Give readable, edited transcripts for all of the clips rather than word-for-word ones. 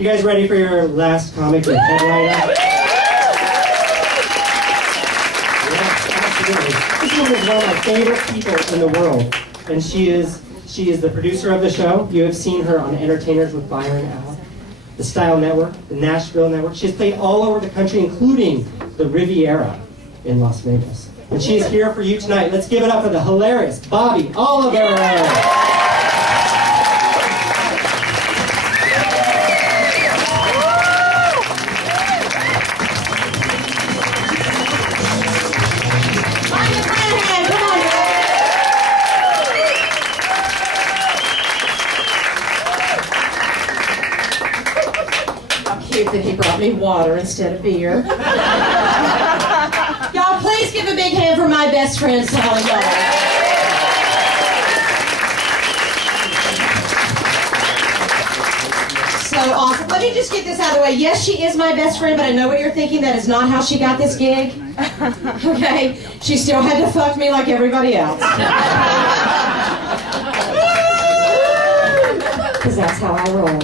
You guys ready for your last comic with headliner? Yes, absolutely. This woman is one of my favorite people in the world, and she is the producer of the show. You have seen her on Entertainers with Byron Allen, the Style Network, the Nashville Network. She has played all over the country, including the Riviera in Las Vegas. And she is here for you tonight. Let's give it up for the hilarious Bobbie Oliver. That he brought me water instead of beer. Y'all, please give a big hand for my best friend, Sally Young. So awesome. Let me just get this out of the way. Yes, she is my best friend, but I know what you're thinking. That is not how she got this gig. Okay? She still had to fuck me like everybody else. Because that's how I roll.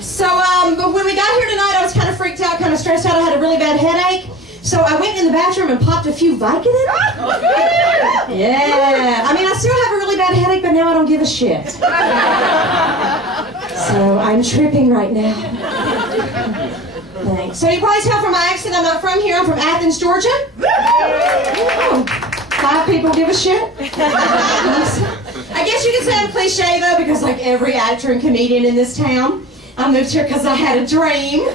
So, but when we got here tonight, I was kind of freaked out, kind of stressed out. I had a really bad headache. So I went in the bathroom and popped a few Vicodin. Yeah. I mean, I still have a really bad headache, but now I don't give a shit. So I'm tripping right now. Thanks. So you probably tell from my accent I'm not from here. I'm from Athens, Georgia. Oh, 5 people give a shit. I guess you could say I'm cliche, though, because like every actor and comedian in this town, I moved here because I had a dream.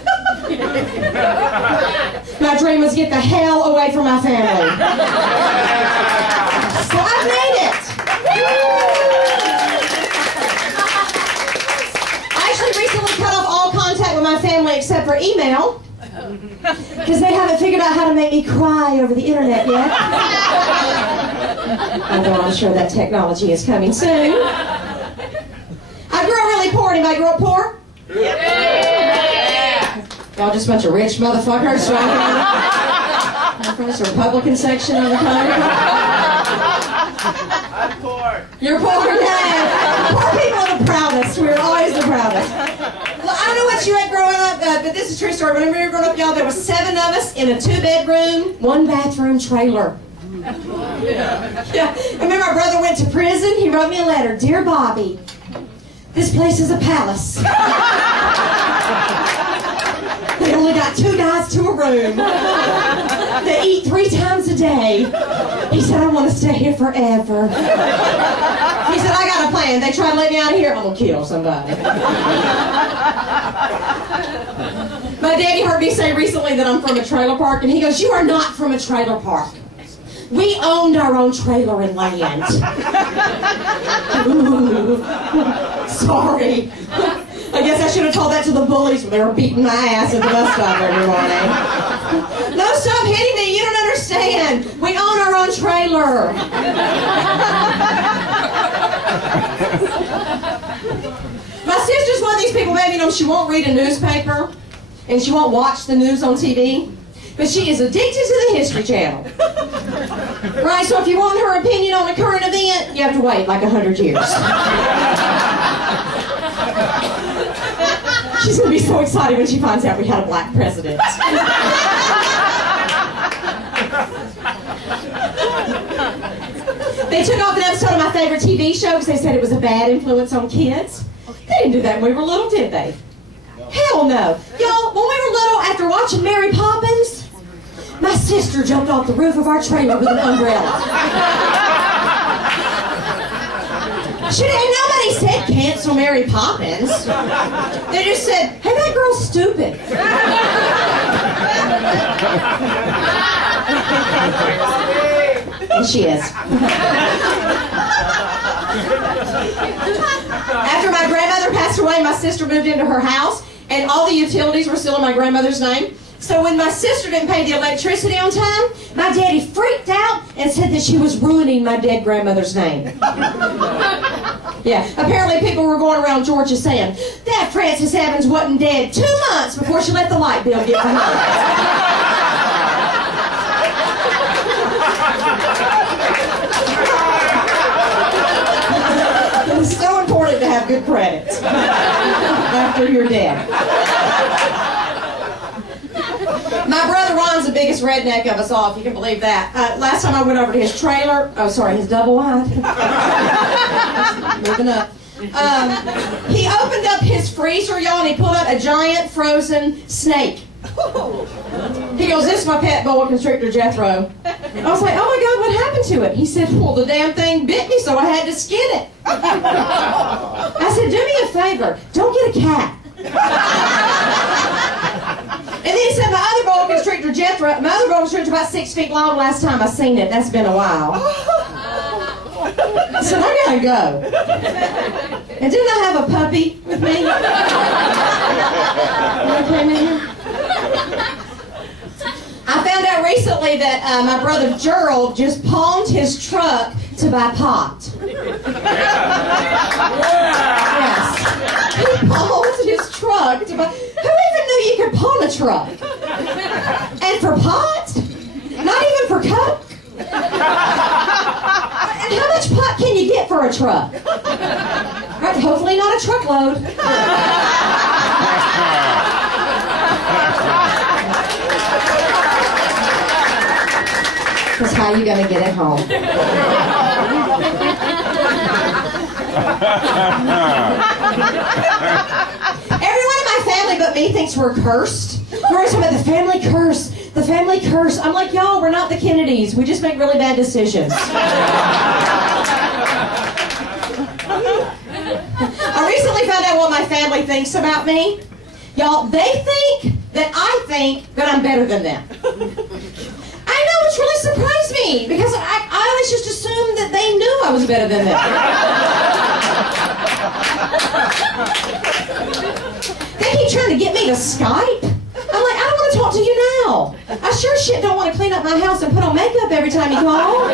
My dream was to get the hell away from my family. So I made it. I actually recently cut off all contact with my family except for email. Because they haven't figured out how to make me cry over the internet yet. Although I'm sure that technology is coming soon. I grew up really poor. Anybody grew up poor? Yeah. Y'all just a bunch of rich motherfuckers right from this Republican section of the country. I'm poor. You're poor, yeah. Poor people are the proudest. We're always the proudest. Well, I don't know what you had growing up, but this is a true story. When we were growing up, y'all, there were 7 of us in a 2-bedroom, 1-bathroom trailer. Yeah. I remember my brother went to prison. He wrote me a letter. Dear Bobbie, this place is a palace. They only got 2 guys to a room. They eat 3 times a day. He said, I want to stay here forever. He said, I got a plan. They try to let me out of here, I'm going to kill somebody. My daddy heard me say recently that I'm from a trailer park, and he goes, you are not from a trailer park. We owned our own trailer and land. Ooh. Sorry. I guess I should have told that to the bullies when they were beating my ass at the bus stop every morning. No, stop hitting me. You don't understand. We own our own trailer. My sister's one of these people, baby, you know, she won't read a newspaper and she won't watch the news on TV, but she is addicted to the History Channel. Right, so if you want her opinion on a current event, you have to wait like 100 years. She's going to be so excited when she finds out we had a black president. They took off an episode of my favorite TV show because they said it was a bad influence on kids. They didn't do that when we were little, did they? Hell no. Y'all, when we were little, after watching Mary Poppins, my sister jumped off the roof of our trailer with an umbrella. Nobody said cancel Mary Poppins. They just said, hey, that girl's stupid. And she is. After my grandmother passed away, my sister moved into her house, and all the utilities were still in my grandmother's name. So when my sister didn't pay the electricity on time, my daddy freaked out and said that she was ruining my dead grandmother's name. Yeah, apparently people were going around Georgia saying, that Frances Evans wasn't dead 2 months before she let the light bill get behind. It was so important to have good credit. After after you're dead. My brother Ron's the biggest redneck of us all, if you can believe that. Last time I went over to his trailer, his double wide. Moving up. He opened up his freezer, y'all, and he pulled out a giant frozen snake. He goes, "This is my pet boa constrictor, Jethro." I was like, "Oh my God, what happened to it?" He said, "Well, the damn thing bit me, so I had to skin it." I said, "Do me a favor, don't get a cat." And then he said, my other boa constrictor, Jethro, my other boa constrictor about 6 feet long last time I seen it. That's been a while. I said, "I gotta go." And didn't I have a puppy with me? When I came in here? I found out recently that my brother Gerald just pawned his truck to buy pot. Yes. He pawned his truck to buy... Who even knew you could pawn a truck? And for pot? Not even for Coke? And how much pot can you get for a truck? Right, hopefully not a truckload. Because how are you going to get it home? Everyone in my family but me thinks we're cursed. We're always talking about the family curse. The family curse. I'm like, y'all, we're not the Kennedys. We just make really bad decisions. I recently found out what my family thinks about me. Y'all, they think that I think that I'm better than them. I know, it's really surprised me because I always just assumed that they knew I was better than them. They keep trying to get me to Skype. I'm like, I don't want to talk to you now. I sure shit don't want to clean up my house and put on makeup every time you call.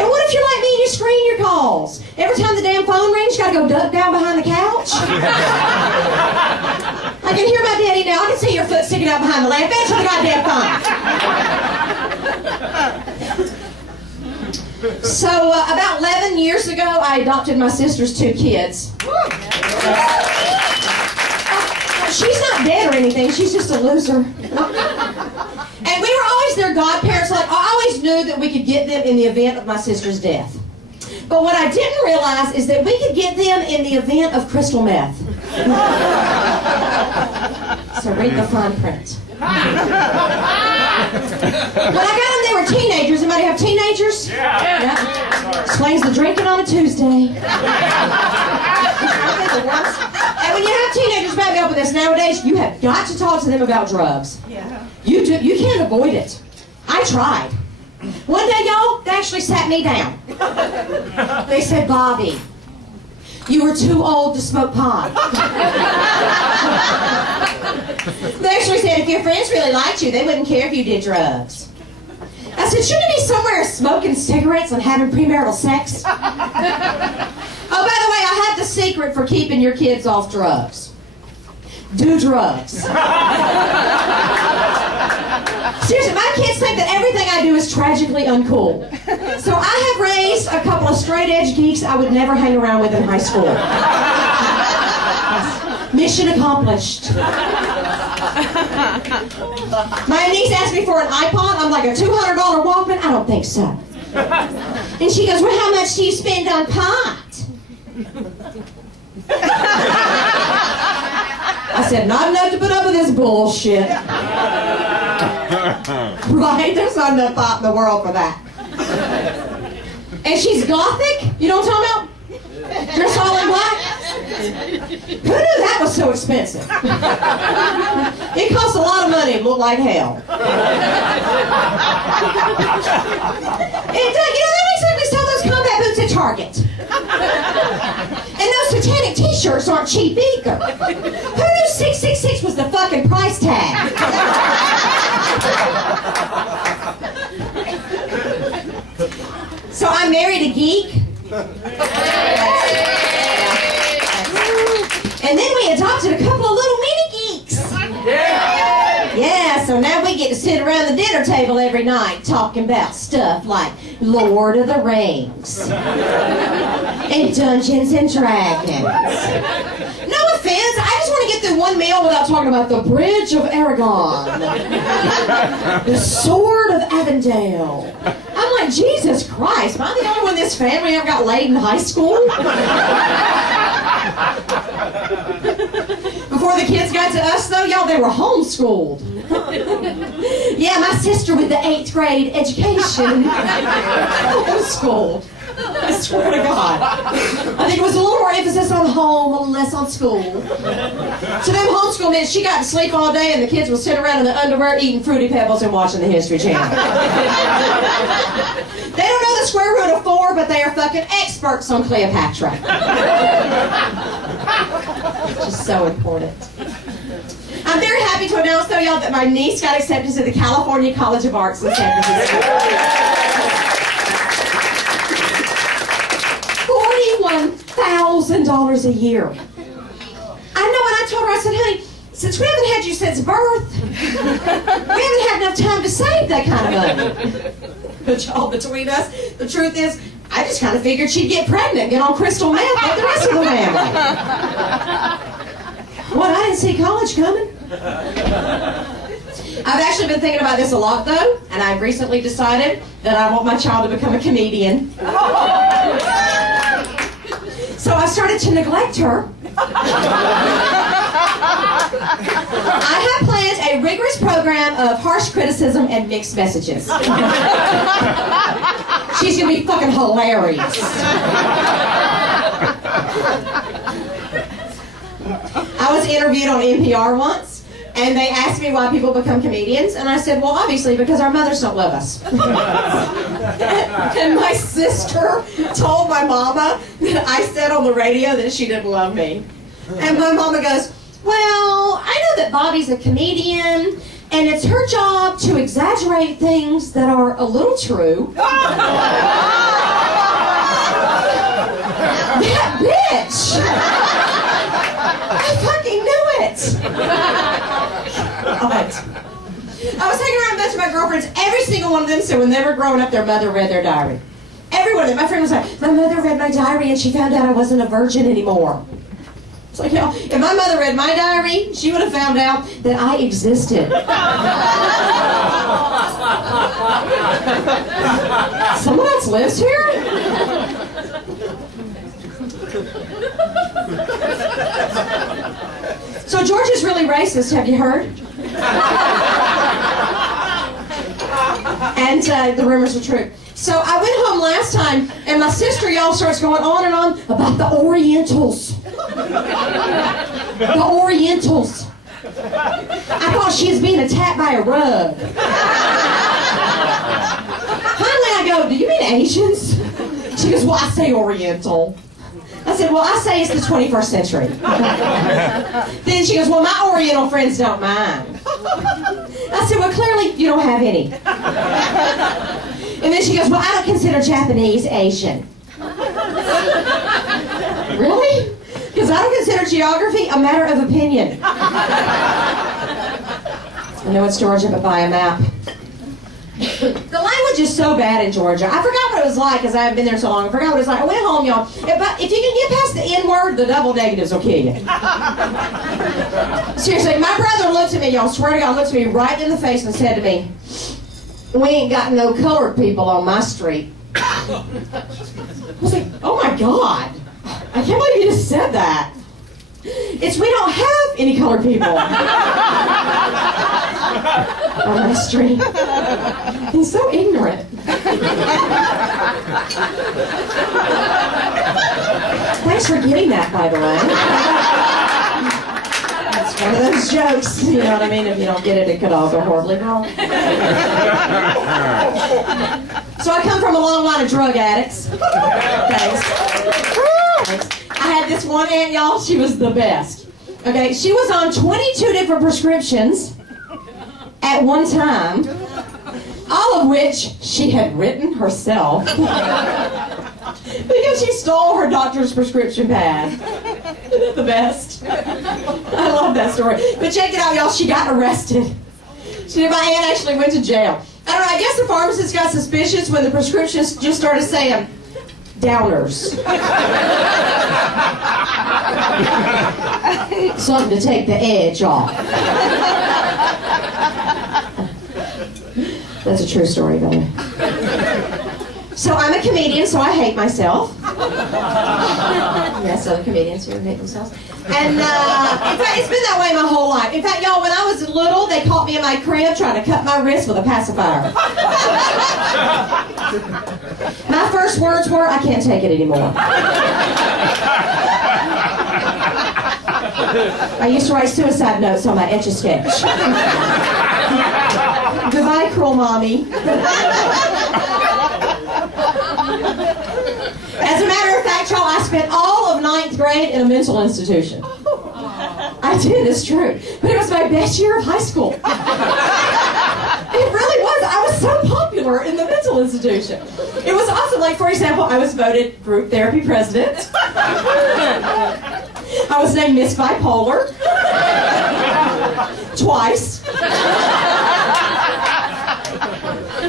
And what if you're like me and you screen your calls? Every time the damn phone rings, you gotta go duck down behind the couch. I can hear my daddy now. I can see your foot sticking out behind the lamp. Answer the goddamn phone. So, about 11 years ago, I adopted my sister's 2 kids. She's not dead or anything. She's just a loser. And we were always their godparents. Like, I always knew that we could get them in the event of my sister's death. But what I didn't realize is that we could get them in the event of crystal meth. So read the fine print. When I got them, they were teenagers. Anybody have teenagers? Yeah. Explains the drinking on a Tuesday. And when you have teenagers, back me up with this, nowadays, you have got to talk to them about drugs. You can't avoid it. I tried. One day, y'all, they actually sat me down. They said, "Bobbie, you were too old to smoke pot." They actually said, "If your friends really liked you, they wouldn't care if you did drugs." I said, "Shouldn't it be somewhere smoking cigarettes and having premarital sex?" Oh, by the way, I have the secret for keeping your kids off drugs. Do drugs. Seriously, my kids think that everything I do is tragically uncool. So I have raised a couple of straight-edge geeks I would never hang around with in high school. Mission accomplished. My niece asked me for an iPod. I'm like, a $200 Walkman? I don't think so. And she goes, "Well, how much do you spend on pot?" I said, "Not enough to put up with this bullshit." Right? There's not enough pot in the world for that. And she's gothic? You know what I'm talking about? Dressed all in black? Who knew that was so expensive? It costs a lot of money to look like hell. They makes me sell those combat boots at Target. And those satanic t-shirts aren't cheap either. Who knew 666 was the fucking price tag? So I married a geek. And then we adopted a couple of little mini geeks. Yeah, so now we get to sit around the dinner table every night talking about stuff like Lord of the Rings and Dungeons and Dragons. No, one meal without talking about the Bridge of Aragon, the Sword of Avondale. I'm like, Jesus Christ, am I the only one in this family ever got laid in high school? Before the kids got to us, though, y'all, they were homeschooled. Yeah, my sister with the 8th grade education. Homeschooled. I swear to God. I think it was a little more emphasis on home, a little less on school. So them homeschool meant she got to sleep all day and the kids would sit around in the underwear eating Fruity Pebbles and watching the History Channel. They don't know the square root of 4, but they are fucking experts on Cleopatra. Which is so important. I'm very happy to announce, though, y'all, that my niece got accepted to the California College of Arts in San Francisco. $41,000 a year. I know, when I told her, I said, honey, since we haven't had you since birth, we haven't had enough time to save that kind of money. But y'all, between us, the truth is, I just kind of figured she'd get pregnant, get on crystal meth like the rest of the family. What, I didn't see college coming. I've actually been thinking about this a lot, though, and I've recently decided that I want my child to become a comedian. So I started to neglect her. I have planned a rigorous program of harsh criticism and mixed messages. She's going to be fucking hilarious. I was interviewed on NPR once, and they asked me why people become comedians, and I said, well, obviously, because our mothers don't love us. And my sister told my mama that I said on the radio that she didn't love me. And my mama goes, well, I know that Bobbie's a comedian, and it's her job to exaggerate things that are a little true. That bitch! I fucking knew it! God. I was hanging around with a bunch of my girlfriends. Every single one of them said when they were growing up, their mother read their diary. Every one of them. My friend was like, my mother read my diary and she found out I wasn't a virgin anymore. It's like, you know, if my mother read my diary, she would have found out that I existed. Someone else lives here? So Georgia's really racist, have you heard? And the rumors are true. So I went home last time, and my sister, y'all, starts going on and on about the Orientals. The Orientals. I thought she was being attacked by a rug. Finally I go, do you mean Asians? She goes, well, I say Oriental. I said, well, I say it's the 21st century. Then she goes, well, my Oriental friends don't mind. I said, well, clearly you don't have any. And then she goes, well, I don't consider Japanese Asian. Really? Because I don't consider geography a matter of opinion. I know it's Georgia, but buy a map. The language is so bad in Georgia. I forgot what it was like because I haven't been there so long. I forgot what it's like. I went home, y'all. If you can get past the N-word, the double negatives will kill you. Seriously, my brother looked at me, y'all, swear to God, looked at me right in the face and said to me, we ain't got no colored people on my street. I was like, oh my God. I can't believe you just said that. It's we don't have any colored people on my street. He's so ignorant. Thanks for getting that, by the way. It's one of those jokes, you know what I mean? If you don't get it, it could all go horribly wrong. So I come from a long line of drug addicts. Thanks. I had this one aunt, y'all, she was the best. Okay, she was on 22 different prescriptions at one time, all of which she had written herself because she stole her doctor's prescription pad. Isn't that the best? I love that story. But check it out, y'all, she got arrested. My aunt actually went to jail. I don't know, I guess the pharmacist got suspicious when the prescriptions just started saying, downers. Something to take the edge off. That's a true story, by the way. So I'm a comedian, so I hate myself. Yes, other comedians who hate themselves. And in fact, it's been that way my whole life. In fact, y'all, when I was little, they caught me in my crib trying to cut my wrist with a pacifier. My first words were, I can't take it anymore. I used to write suicide notes on my Etch-a-Sketch. Goodbye, cruel mommy. As a matter of fact, y'all, I spent all of 9th grade in a mental institution. I did, it's true. But it was my best year of high school. It really was. I was so popular in the mental institution. It was awesome. Like, for example, I was voted group therapy president. I was named Miss Bipolar. Twice.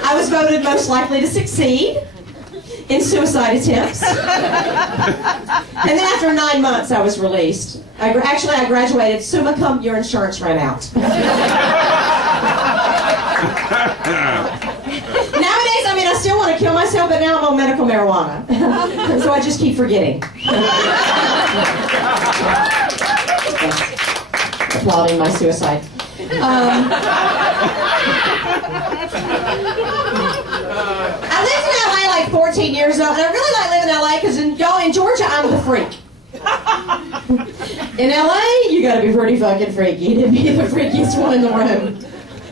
I was voted most likely to succeed in suicide attempts. And then after 9 months, I was released. I graduated summa cum, your insurance ran out. Nowadays, I mean, I still want to kill myself, but now I'm on medical marijuana. So I just keep forgetting. Applauding my suicide. I lived in LA like 14 years old, and I really like living in LA because y'all, in Georgia, I'm the freak. In LA, you gotta be pretty fucking freaky to be the freakiest one in the room.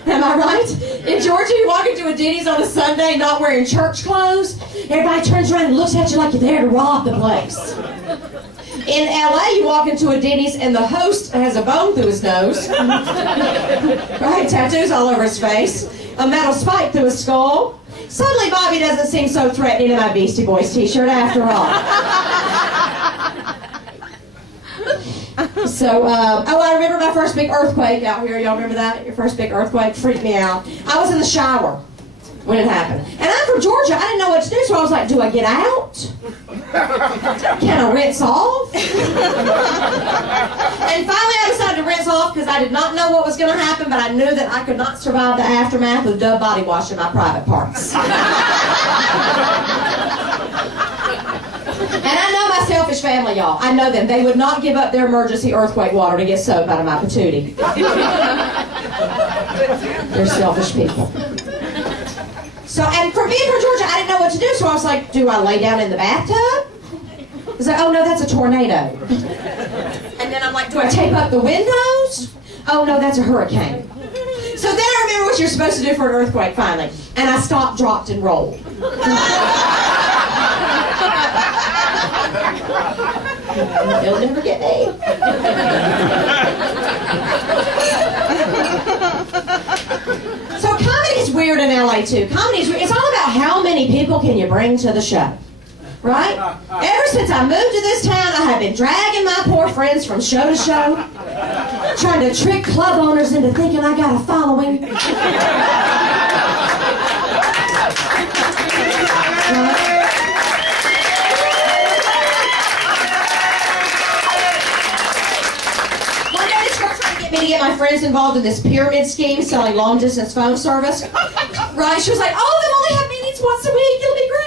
Am I right? In Georgia, you walk into a Denny's on a Sunday not wearing church clothes, everybody turns around and looks at you like you're there to rob the place. In LA, you walk into a Denny's and the host has a bone through his nose. Right? Tattoos all over his face. A metal spike through his skull. Suddenly, Bobbie doesn't seem so threatening in my Beastie Boys t-shirt after all. So, I remember my first big earthquake out here. Y'all remember that? Your first big earthquake freaked me out. I was in the shower when it happened. And I'm from Georgia. I didn't know what to do, so I was like, do I get out? Can I rinse off? And finally I decided to rinse off because I did not know what was going to happen, but I knew that I could not survive the aftermath of Dove body wash in my private parts. And I know my selfish family, y'all. I know them. They would not give up their emergency earthquake water to get soap out of my patootie. They're selfish people. So, and for being from Georgia, I didn't know what to do, so I was like, do I lay down in the bathtub? I was like, oh no, that's a tornado. And then I'm like, do I tape up the windows? Oh no, that's a hurricane. So then I remember what you're supposed to do for an earthquake, finally. And I stopped, dropped, and rolled. You'll never get me. So comedy is weird in LA too. Comedy is weird. It's all about how many people can you bring to the show. Right? Ever since I moved to this town, I have been dragging my poor friends from show to show, trying to trick club owners into thinking I got a following. One day this girl tried to get me to get my friends involved in this pyramid scheme selling long-distance phone service. Right? She was like, oh, they'll only have meetings once a week. It'll be great.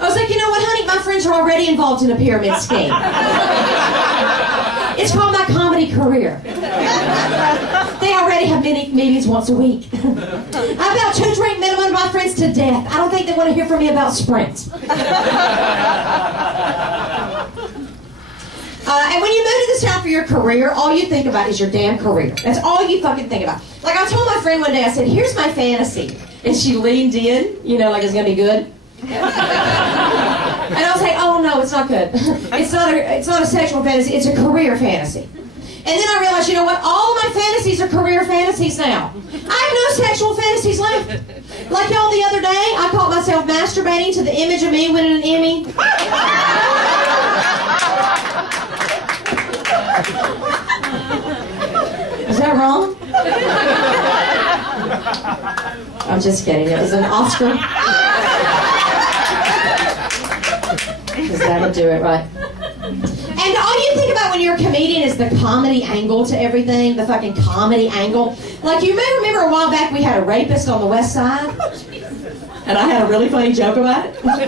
I was like, you know what, honey? My friends are already involved in a pyramid scheme. It's called my comedy career. They already have meetings once a week. I about 2 drink minimum to my friends to death. I don't think they want to hear from me about Sprint. And when you move to this town for your career, all you think about is your damn career. That's all you fucking think about. Like I told my friend one day, I said, here's my fantasy. And she leaned in, you know, like it's going to be good. And I was like, oh no, it's not good. It's not a sexual fantasy, it's a career fantasy. And then I realized, you know what, all of my fantasies are career fantasies now. I have no sexual fantasies left. Like y'all the other day, I caught myself masturbating to the image of me winning an Emmy. Is that wrong? I'm just kidding, it was an Oscar. Because that'll do it, right? And all you think about when you're you're a comedian is the comedy angle to everything, the fucking comedy angle. Like, you may remember a while back we had a rapist on the west side, and I had a really funny joke about it. But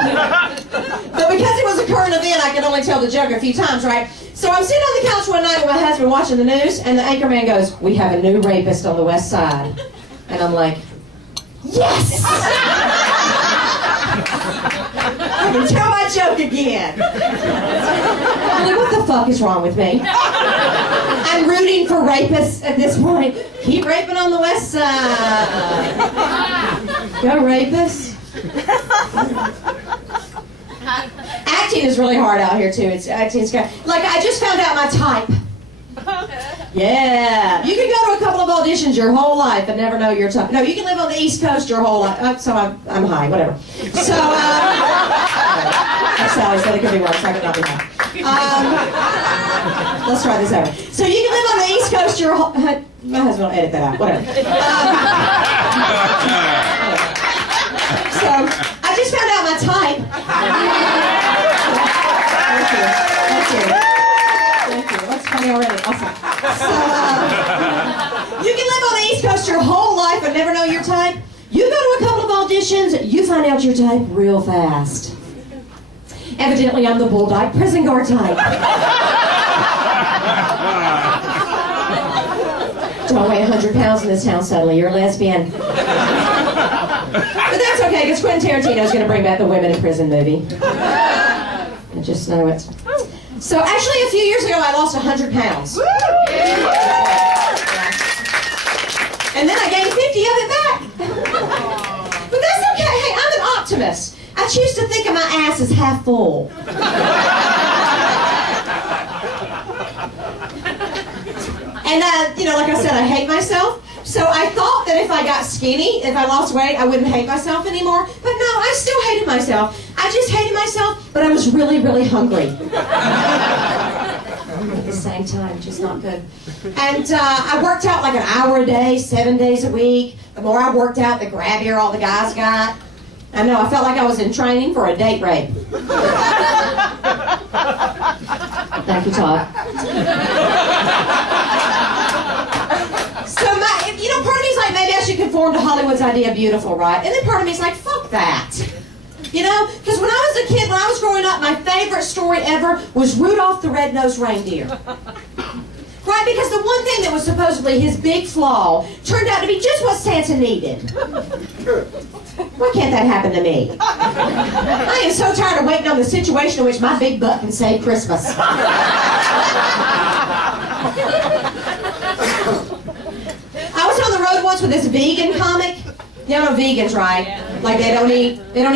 because it was a current event, I could only tell the joke a few times, right? So I'm sitting on the couch one night with my husband watching the news, and the anchor man goes, "We have a new rapist on the west side." And I'm like, yes! I can tell my joke again. I'm like, what the fuck is wrong with me? I'm rooting for rapists at this point. Keep raping on the west side. Go rapists. Acting is really hard out here too. Acting's like I just found out my type. Yeah, you can go to a couple of auditions your whole life and never know your type. No, you can live on the East Coast your whole life. So I'm high, whatever. So Sally said it could be worse. I could not be high. Let's try this over. So you can live on the East Coast your whole. My husband will edit that out. Whatever. So I just found out my type. Thank you. That's funny already. Awesome. So, you can live on the East Coast your whole life and never know your type. You go to a couple of auditions, you find out your type real fast. Evidently, I'm the Bulldog prison guard type. Don't weigh 100 pounds in this town suddenly. You're a lesbian. But that's okay, because Quentin Tarantino's going to bring back the women in prison movie. I just know it. So actually, a few years ago, I lost 100 pounds. And then I gained 50 of it back. But that's okay. Hey, I'm an optimist. I choose to think of my ass as half full. And, like I said, I hate myself. So I thought that if I got skinny, if I lost weight, I wouldn't hate myself anymore. But no, I still hated myself. I just hated myself, but I was really, really hungry. At the same time, just not good. And I worked out like an hour a day, 7 days a week. The more I worked out, the grabbier all the guys got. I know, I felt like I was in training for a date rape. Thank you, Todd. So, part of me's like, maybe I should conform to Hollywood's idea of beautiful, right? And then part of me's like, fuck that. Because when I was a kid, when I was growing up, my favorite story ever was Rudolph the Red-Nosed Reindeer. Right? Because the one thing that was supposedly his big flaw turned out to be just what Santa needed. Why can't that happen to me? I am so tired of waiting on the situation in which my big butt can save Christmas. I was on the road once with this vegan comic. You know vegans, right? Yeah. Like they don't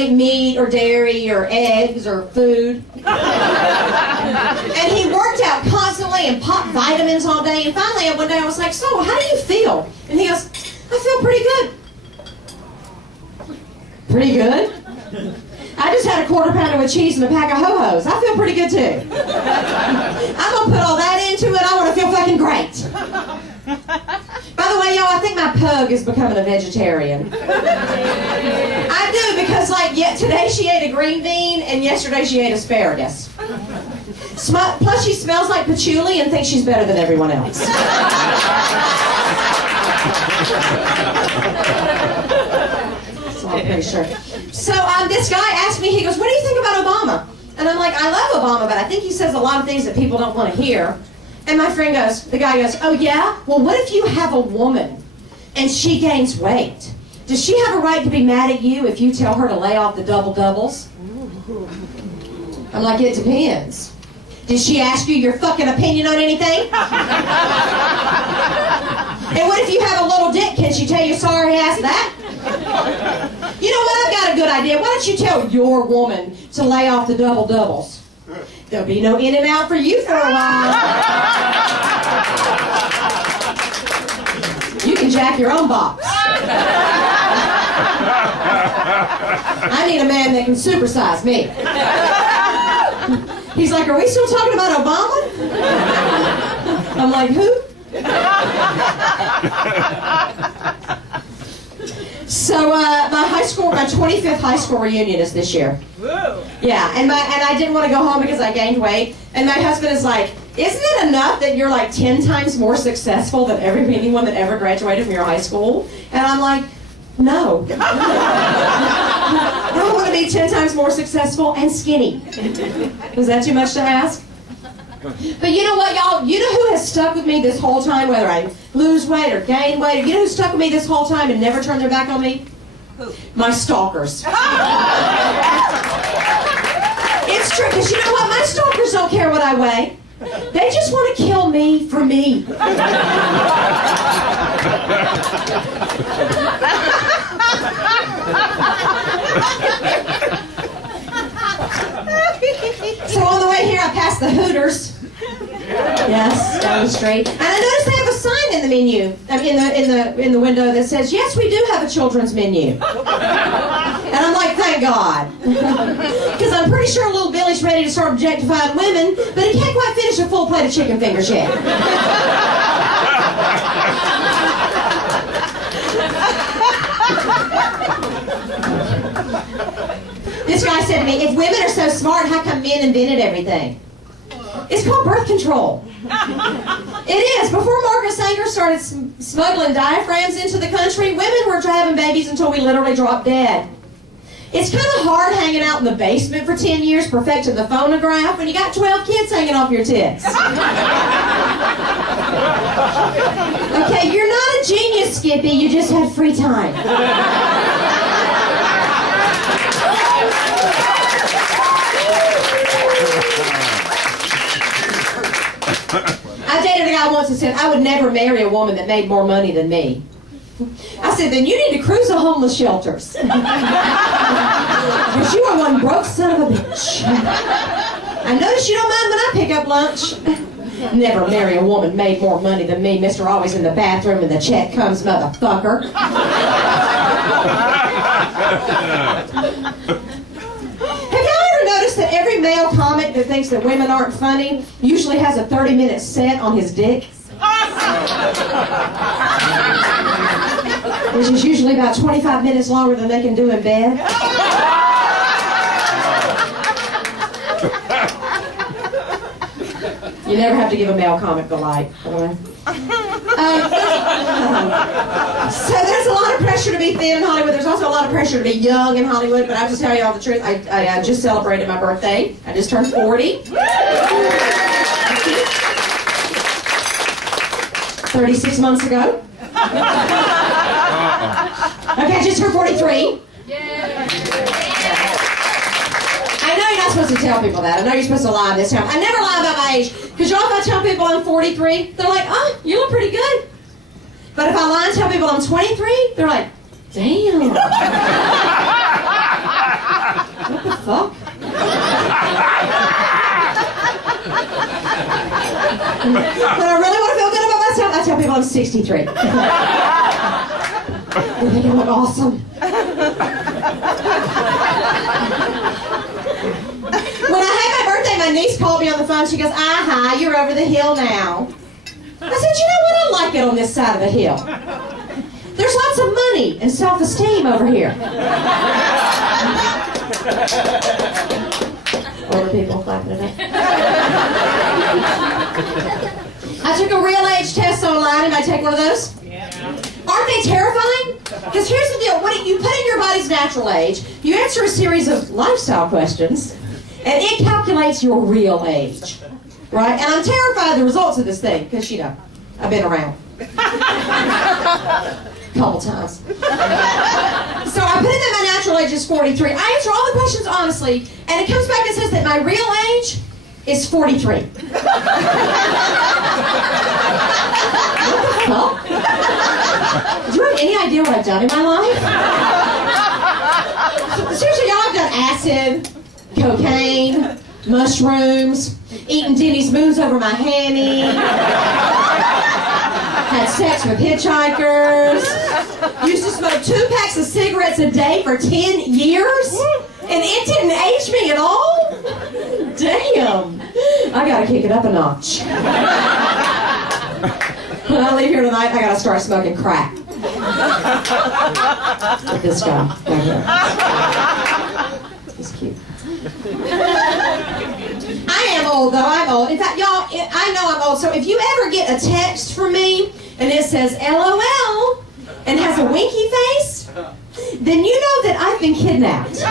eat meat or dairy or eggs or food. And he worked out constantly and popped vitamins all day. And finally, one day I was like, "So, how do you feel?" And he goes, "I feel pretty good." Pretty good? I just had a quarter pounder with cheese and a pack of Ho-Hos. I feel pretty good too. I'm gonna put all that into it. I want to feel fucking great. By the way, y'all, I think my pug is becoming a vegetarian. I do, because today she ate a green bean and yesterday she ate asparagus. Plus she smells like patchouli and thinks she's better than everyone else. So I'm pretty sure. So this guy asked me, he goes, "What do you think about Obama?" And I'm like, "I love Obama, but I think he says a lot of things that people don't want to hear." And my friend goes, the guy goes, "Oh yeah? Well, what if you have a woman and she gains weight? Does she have a right to be mad at you if you tell her to lay off the double-doubles?" I'm like, "It depends. Did she ask you your fucking opinion on anything? And what if you have a little dick? Can she tell you sorry he asked that? You know what? I've got a good idea. Why don't you tell your woman to lay off the double-doubles? There'll be no in and out for you for a while. You can jack your own box. I need a man that can supersize me." He's like, "Are we still talking about Obama?" I'm like, "Who?" So my 25th high school reunion is this year. Yeah, and I didn't want to go home because I gained weight. And my husband is like, isn't it enough that you're like 10 times more successful than anyone that ever graduated from your high school? And I'm like, no. I want to be 10 times more successful and skinny. Is that too much to ask? But you know what, y'all? You know who has stuck with me this whole time, whether I lose weight or gain weight? You know who stuck with me this whole time and never turned their back on me? Who? My stalkers. It's true, because you know what? My stalkers don't care what I weigh. They just want to kill me for me. So on the way here, I passed the Hooters. Yes, down the street. And I noticed they have a sign in the menu, in the window that says, "Yes, we do have a children's menu." And I'm like, thank God. Because I'm pretty sure little Billy's ready to start objectifying women, but he can't quite finish a full plate of chicken fingers yet. This guy said to me, "If women are so smart, how come men invented everything?" It's called birth control. It is. Before Margaret Sanger started smuggling diaphragms into the country, women were having babies until we literally dropped dead. It's kind of hard hanging out in the basement for 10 years perfecting the phonograph when you got 12 kids hanging off your tits. Okay, you're not a genius, Skippy. You just had free time. I dated a guy once that said, "I would never marry a woman that made more money than me." I said, "Then you need to cruise the homeless shelters. Because you are one broke son of a bitch. I notice you don't mind when I pick up lunch." Never marry a woman made more money than me, Mr. Always in the bathroom and the check comes, motherfucker. That every male comic that thinks that women aren't funny usually has a 30-minute set on his dick? Which is usually about 25 minutes longer than they can do in bed. You never have to give a male comic the light, by the way. So there's a lot of pressure to be thin in Hollywood. There's also a lot of pressure to be young in Hollywood. But I have to tell you all the truth. I just celebrated my birthday. I just turned 40. 36 months ago. Okay, I just turned 43. I know you're not supposed to tell people that. I know you're supposed to lie this time. I never lie about my age. Because y'all, if I tell people I'm 43, they're like, "Oh, you look pretty good." But if I lie and tell people I'm 23, they're like, "Damn." What the fuck? When I really want to feel good about myself, I tell people I'm 63. They think I look awesome. When I had my birthday, my niece called me on the phone. She goes, "Aha, you're over the hill now." I said, "You know what? I like it on this side of the hill. There's lots of money and self-esteem over here." Older people clapping it up. I took a real age test online. Anybody take one of those? Yeah. Aren't they terrifying? Because here's the deal. What you put in your body's natural age, you answer a series of lifestyle questions, and it calculates your real age. Right? And I'm terrified of the results of this thing, because, you know, I've been around. Couple times. So I put in that my natural age is 43. I answer all the questions honestly, and it comes back and says that my real age is 43. What the fuck? Do you have any idea what I've done in my life? Seriously, y'all, I've done acid, cocaine, mushrooms, eating Denny's moons over my hammy, had sex with hitchhikers, used to smoke 2 packs of cigarettes a day for 10 years, and it didn't age me at all? Damn. I gotta kick it up a notch. When I leave here tonight, I gotta start smoking crack. With this guy right here. He's cute. I am old, though. I'm old. In fact, y'all, I know I'm old. So if you ever get a text from me and it says LOL and has a winky face, then you know that I've been kidnapped.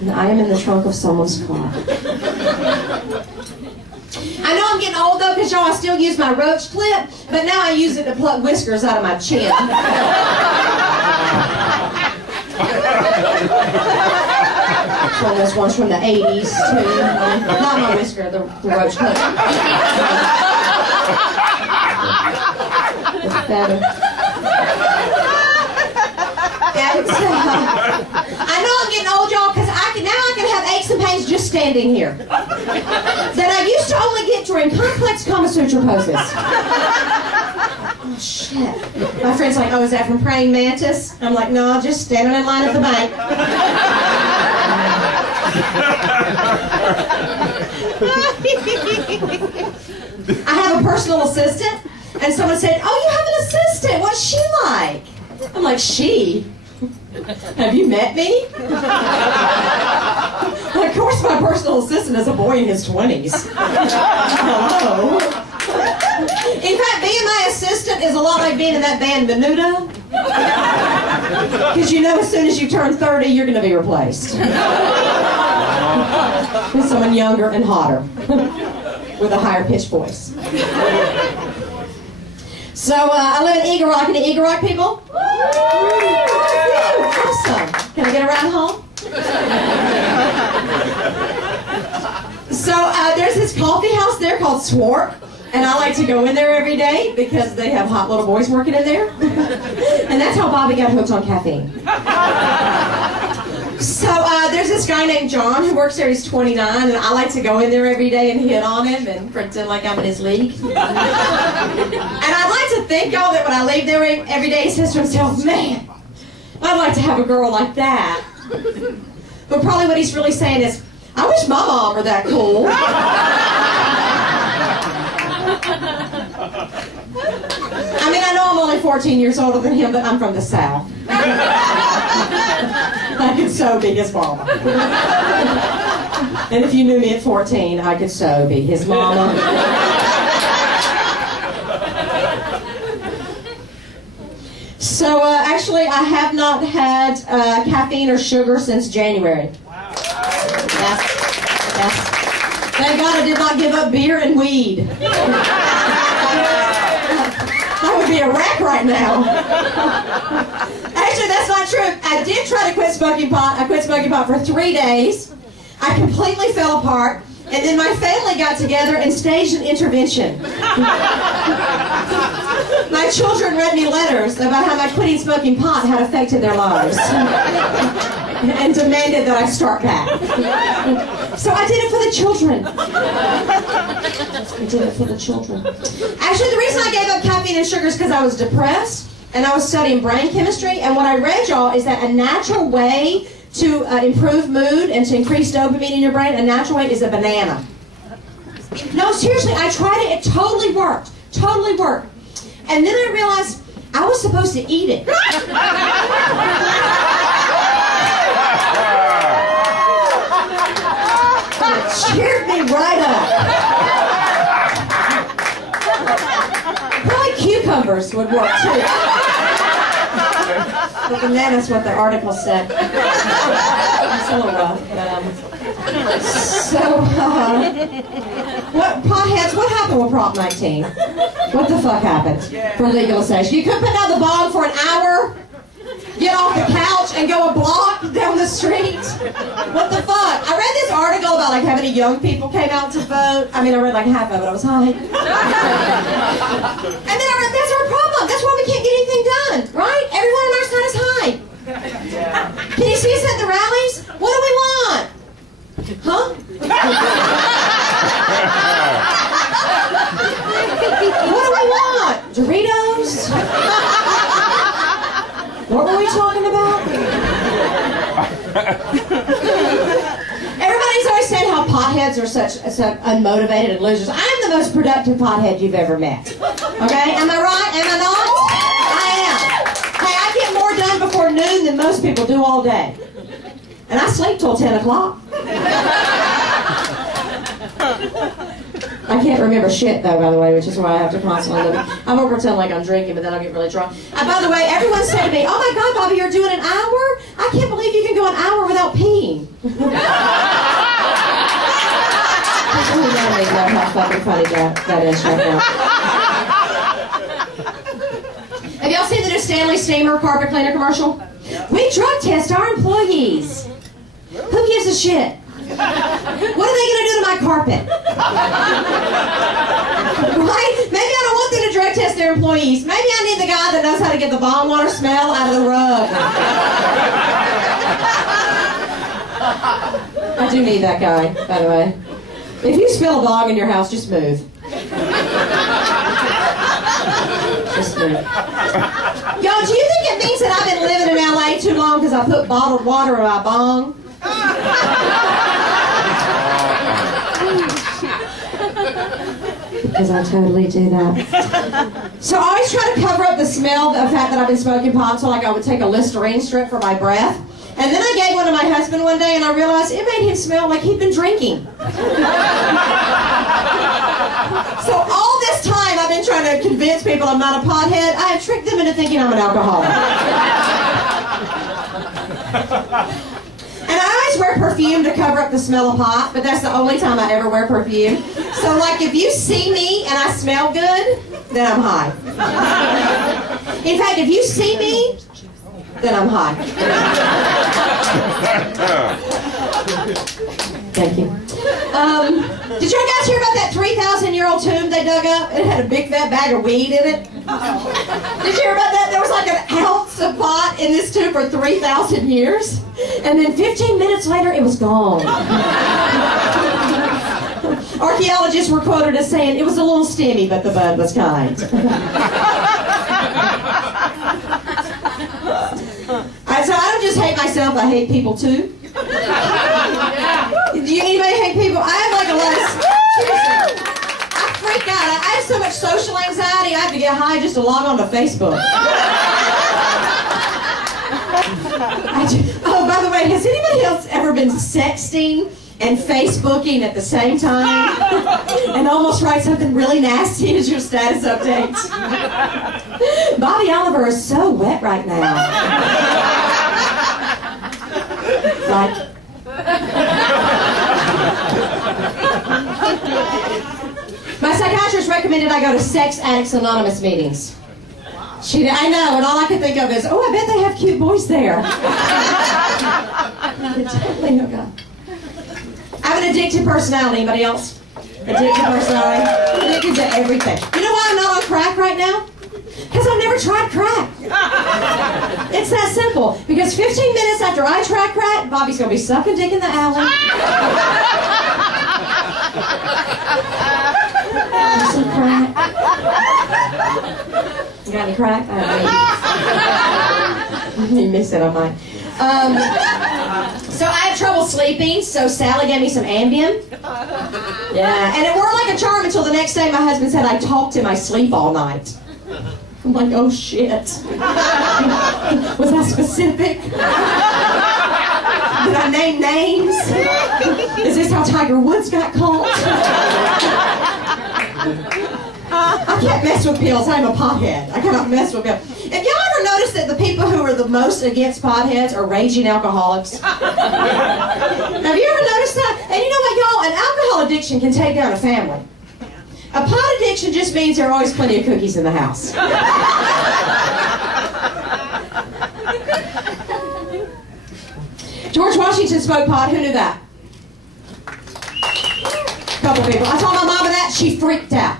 And I am in the trunk of someone's car. I know I'm getting old, though, because, y'all, I still use my roach clip, but now I use it to pluck whiskers out of my chin. It's one of those ones from the 80s, too. Not my whisker, the roach clip. It's better. And, I know I'm getting old, y'all, because now I can have aches and pains just standing here. That I used to only get during complex Kama Sutra poses. Oh, shit. My friend's like, oh, is that from praying mantis? I'm like, no, just standing in line at the bank. I have a personal assistant, and someone said, oh, you have an assistant. What's she like? I'm like, she? Have you met me? Of course my personal assistant is a boy in his 20s. Hello? In fact, being my assistant is a lot like being in that band Menudo. Because you know as soon as you turn 30, you're going to be replaced. With someone younger and hotter. With a higher pitched voice. So I live in Eagle Rock. Any Eagle Rock people? Awesome. Can I get a ride home? So there's this coffee house there called Swark, and I like to go in there every day because they have hot little boys working in there. And that's how Bobbie got hooked on caffeine. So there's this guy named John who works there. He's 29, and I like to go in there every day and hit on him and pretend like I'm in his league. And I'd like to think, y'all, that when I leave there every day, he says to himself, man, I'd like to have a girl like that. But probably what he's really saying is, I wish my mom were that cool. I mean, I know I'm only 14 years older than him, but I'm from the South. I could so be his mama. And if you knew me at 14, I could so be his mama. So, actually, I have not had caffeine or sugar since January. Wow. Yes. Thank God I did not give up beer and weed. I would be a wreck right now. Actually, that's not true. I did try to quit smoking pot. I quit smoking pot for 3 days. I completely fell apart. And then my family got together and staged an intervention. My children read me letters about how my quitting smoking pot had affected their lives. And demanded that I start back. So I did it for the children. I did it for the children. Actually, the reason I gave up caffeine and sugar is because I was depressed and I was studying brain chemistry. And what I read, y'all, is that a natural way to improve mood and to increase dopamine in your brain, a natural way is a banana. No, seriously, I tried it. It totally worked. Totally worked. And then I realized I was supposed to eat it. It cheered me right up. Probably cucumbers would work too. But bananas, what the article said. It's a little rough, but what potheads? What happened with Prop 19? What the fuck happened for legalization? You couldn't put down the bong for an hour, get off the couch, and go a block down the street. What the fuck? I read this article about like how many young people came out to vote. I mean, I read like half of it. I was high. And then I read, that's our problem. That's why we can't get anything done, right? Everyone on our side is high. Can you see us at the rallies? What do we want? Huh? What do we want? Doritos? What were we talking about? Everybody's always saying how potheads are such unmotivated and losers. I'm the most productive pothead you've ever met. Okay? Am I right? Am I not? I am. Hey, I get more done before noon than most people do all day. And I sleep till 10 o'clock. I can't remember shit, though, by the way, which is why I have to constantly look. I'm going to pretend like I'm drinking, but then I'll get really drunk. By the way, everyone said to me, oh my God, Bobbie, you're doing an hour? I can't believe you can go an hour without peeing. People who know me know how fucking funny that is right now. Have y'all seen the new Stanley Steamer carpet cleaner commercial? We drug test our employees. Who gives a shit? What are they going to do to my carpet? Right? Maybe I don't want them to drug test their employees. Maybe I need the guy that knows how to get the bong water smell out of the rug. I do need that guy, by the way. If you spill a bong in your house, just move. Just move. Yo, do you think it means that I've been living in LA too long because I put bottled water in my bong? Because I totally do that. So I always try to cover up the smell, the fact that I've been smoking pot, so like I would take a Listerine strip for my breath. And then I gave one to my husband one day and I realized it made him smell like he'd been drinking. So all this time I've been trying to convince people I'm not a pothead. I have tricked them into thinking I'm an alcoholic. And I always wear perfume to cover up the smell of pot, but that's the only time I ever wear perfume. So like if you see me and I smell good, then I'm high. In fact, if you see me, then I'm high. Thank you. Did you guys hear about that 3,000-year-old tomb they dug up? It had a big fat bag of weed in it. Did you hear about that? There was like an ounce of pot in this tomb for 3,000 years. And then 15 minutes later, it was gone. Archaeologists were quoted as saying, it was a little steamy, but the bud was kind. So I don't just hate myself, I hate people too. Do anybody hate people? I have like a lot of... I freak out. I have so much social anxiety, I have to get high just to log on to Facebook. Oh, by the way, has anybody else ever been sexting and Facebooking at the same time and almost write something really nasty as your status update? Bobbie Oliver is so wet right now. Like... My psychiatrist recommended I go to Sex Addicts Anonymous meetings. I know, and all I could think of is, oh, I bet they have cute boys there. Totally hook up. I have an addictive personality. Anybody else? Addictive personality. I'm addicted to everything. You know why I'm not on crack right now? Because I've never tried crack. It's that simple. Because 15 minutes after I try crack, Bobbie's going to be sucking dick in the alley. Some crack. You got any crack? You missed it on mine. So I have trouble sleeping, so Sally gave me some Ambien. Yeah, and it worked like a charm until the next day my husband said I talked in my sleep all night. I'm like, oh shit. Was I specific? Did I name names? Is this how Tiger Woods got caught? I can't mess with pills. I'm a pothead. I cannot mess with pills. Have y'all ever noticed that the people who are the most against potheads are raging alcoholics? Have you ever noticed that? And you know what, y'all? An alcohol addiction can take down a family. A pot addiction just means there are always plenty of cookies in the house. George Washington smoked pot. Who knew that? A couple people. I told my mama that. She freaked out.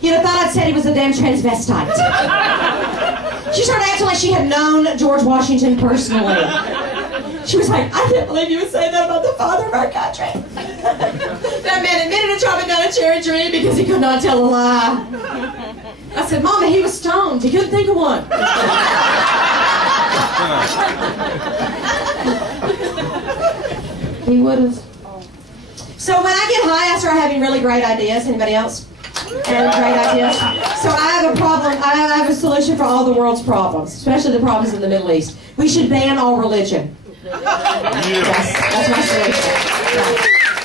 You'd have thought I'd said he was a damn transvestite. She started acting like she had known George Washington personally. She was like, I can't believe you would say that about the father of our country. That man admitted to chopping down a cherry tree because he could not tell a lie. I said, Mama, he was stoned. He couldn't think of one. He would have. So when I get high, I start having really great ideas. Anybody else? And great ideas. So I have a problem. I have a solution for all the world's problems, especially the problems in the Middle East. We should ban all religion. That's my solution.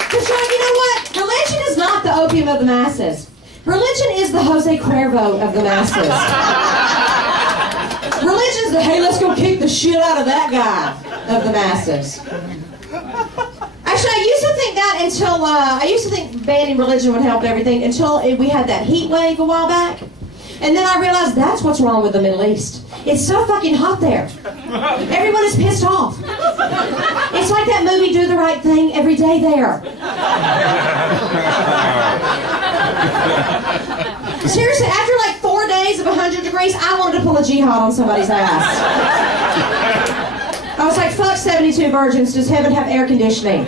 Because you know what? Religion is not the opium of the masses. Religion is the Jose Cuervo of the masses. Religion's the, hey, let's go kick the shit out of that guy of the masses. Actually, I used to think that until, I used to think banning religion would help everything until we had that heat wave a while back. And then I realized that's what's wrong with the Middle East. It's so fucking hot there. Everyone is pissed off. It's like that movie, Do the Right Thing, every day there. Seriously, after like 4 days of 100 degrees, I wanted to pull a jihad on somebody's ass. I was like, fuck 72 virgins, does heaven have air conditioning?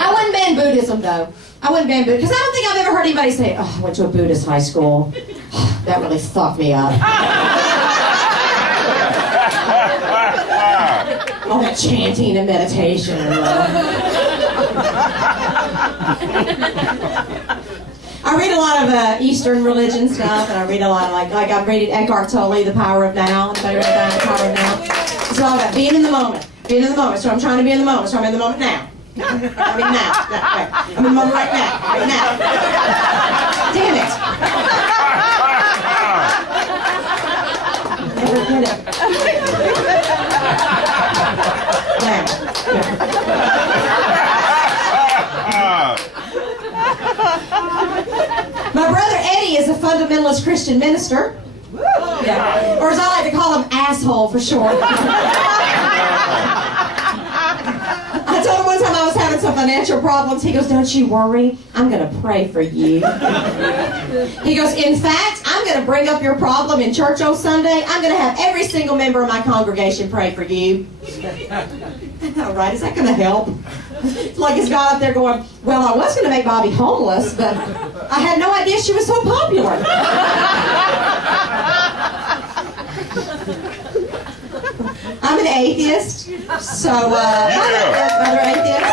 I wouldn't ban Buddhism, though. I wouldn't ban Buddhism, because I don't think I've ever heard anybody say, oh, I went to a Buddhist high school. That really fucked me up. All that chanting and meditation. I read a lot of Eastern religion stuff, and I read a lot of, like I'm reading Eckhart Tolle, The Power of Now. Anybody read that, The Power of Now? It's all about being in the moment. Being in the moment. So I'm trying to be in the moment. So I'm in the moment now. I mean now. Right. I'm in the moment right now. Right now. Damn it. Never get it. Now. My brother Eddie is a fundamentalist Christian minister. Yeah. Or as I like to call him, asshole for short. I told him one time I was having some financial problems. He goes, don't you worry. I'm going to pray for you. He goes, in fact, I'm going to bring up your problem in church on Sunday. I'm going to have every single member of my congregation pray for you. All right, is that going to help? It's like this guy up there going, well, I was going to make Bobbie homeless, but I had no idea she was so popular. I'm an atheist, so, another atheist.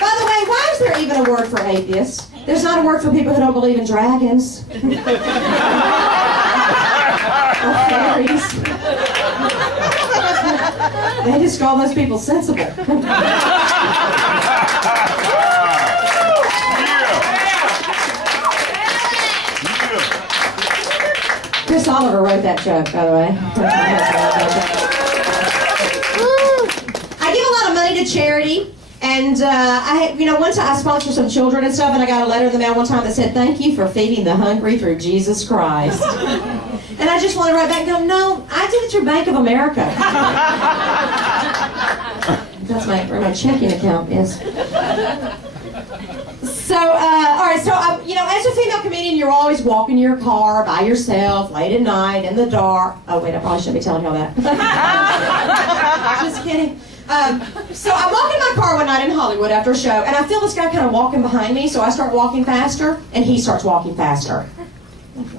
By the way, why is there even a word for atheist? There's not a word for people who don't believe in dragons. Or fairies. They just call those people sensible. Chris Oliver wrote that joke, by the way. I give a lot of money to charity, and one time I sponsored some children and stuff, and I got a letter in the mail one time that said, "Thank you for feeding the hungry through Jesus Christ." And I just want to write back and go, "No, I did it through Bank of America." That's where my checking account is. So, all right, so, as a female comedian, you're always walking your car by yourself, late at night, in the dark. Oh, wait, I probably shouldn't be telling y'all that. Just kidding. So I'm walking my car one night in Hollywood after a show, and I feel this guy kind of walking behind me, so I start walking faster, and he starts walking faster.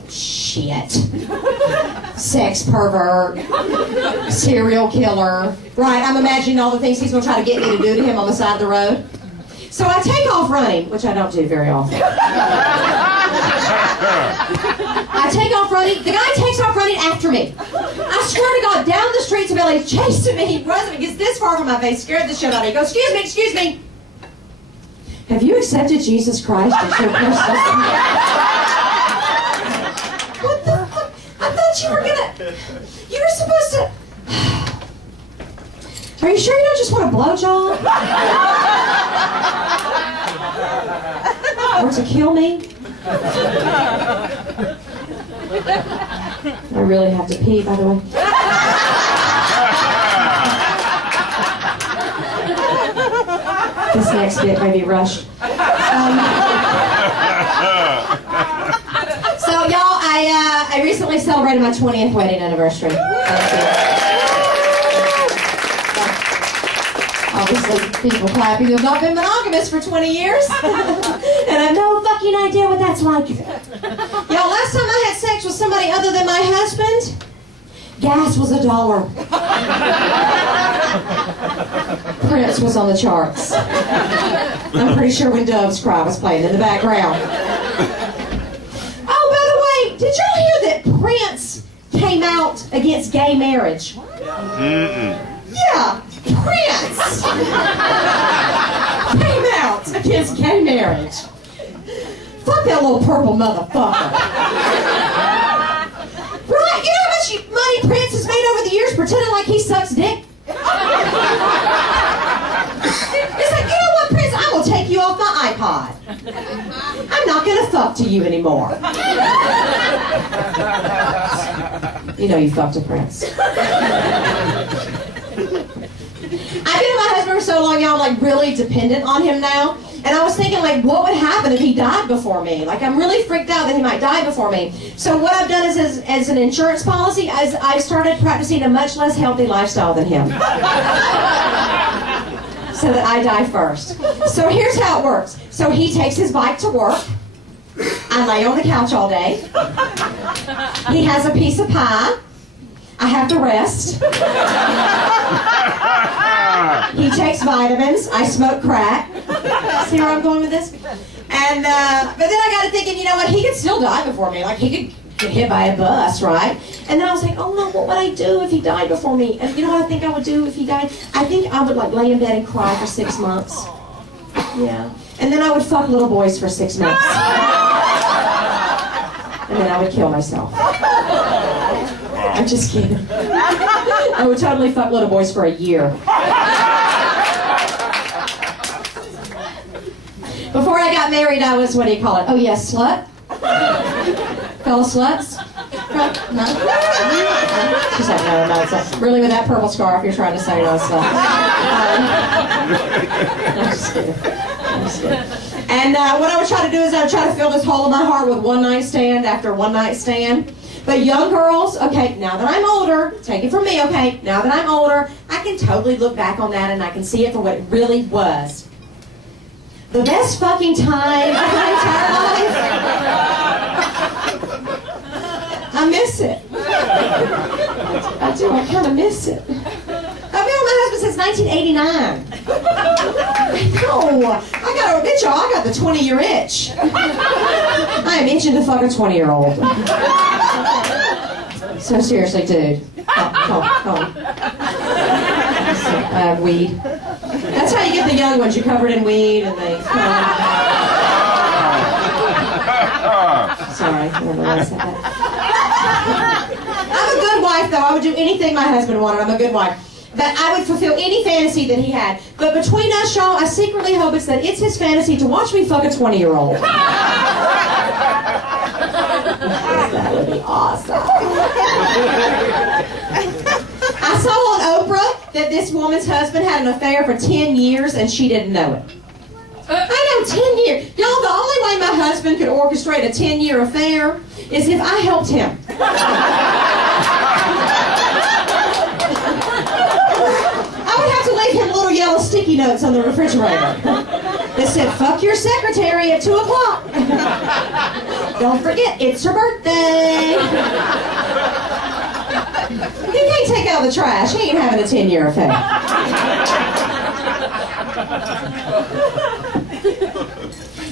Shit. Sex pervert. Serial killer. Right, I'm imagining all the things he's going to try to get me to do to him on the side of the road. So I take off running, which I don't do very often. I take off running. The guy takes off running after me. I swear to God, down the streets of LA, chasing me. He runs and gets this far from my face, scared the shit out of me. He goes, excuse me. Have you accepted Jesus Christ as your personal Savior? What the fuck? I thought you were supposed to... Are you sure you don't just want a blowjob? Or to kill me? I really have to pee, by the way. This next bit may be rushed. So, y'all, I recently celebrated my 20th wedding anniversary. Obviously, people clapping who have not been monogamous for 20 years. And I have no fucking idea what that's like. Y'all, last time I had sex with somebody other than my husband, gas was $1. Prince was on the charts. I'm pretty sure When Doves Cry was playing in the background. Oh, by the way, did y'all hear that Prince came out against gay marriage? Yeah, Prince came out against gay marriage. Fuck that little purple motherfucker. Right? You know how much money Prince has made over the years pretending like he sucks dick? It's like, you know what, Prince? I will take you off my iPod. I'm not gonna fuck to you anymore. You know you fucked a Prince. I've been with my husband for so long, y'all, I'm like really dependent on him now. And I was thinking, like, what would happen if he died before me? Like, I'm really freaked out that he might die before me. So what I've done is, as an insurance policy, I've started practicing a much less healthy lifestyle than him. So that I die first. So here's how it works. So he takes his bike to work. I lay on the couch all day. He has a piece of pie. I have to rest. He takes vitamins. I smoke crack. See where I'm going with this? And but then I got to thinking, you know what? He could still die before me. Like, he could get hit by a bus, right? And then I was like, oh no, what would I do if he died before me? And you know what I think I would do if he died? I think I would like lay in bed and cry for 6 months. Yeah. And then I would fuck little boys for 6 months. And then I would kill myself. I'm just kidding. I would totally fuck little boys for a year. Before I got married, I was, what do you call it? Oh, yeah, slut. Fellow sluts? No? She's like, no, it's not. Really, with that purple scarf, you're trying to say no slut. I'm just kidding. And what I would try to do is I would try to fill this hole in my heart with one night stand after one night stand. But young girls, okay, now that I'm older, take it from me, okay, now that I'm older, I can totally look back on that and I can see it for what it really was. The best fucking time of my entire life. I miss it. I do, I kind of miss it. I've been with my husband since 1989. No, I got a bitch, y'all. I got the 20-year itch. I am itching to fuck a 20-year-old. So seriously, dude. Come on. Weed. That's how you get the young ones. You're covered in weed and they Sorry, I don't know why I said that. I'm a good wife, though. I would do anything my husband wanted. I'm a good wife. But I would fulfill any fantasy that he had. But between us, y'all, I secretly hope that it's his fantasy to watch me fuck a 20-year-old. That would be awesome. I saw on Oprah that this woman's husband had an affair for 10 years and she didn't know it. I know, 10 years. Y'all, the only way my husband could orchestrate a 10-year affair is if I helped him. I would have to leave him little yellow sticky notes on the refrigerator that said, fuck your secretary at 2 o'clock. Don't forget, it's her birthday. He can't take out the trash. He ain't having a 10-year affair.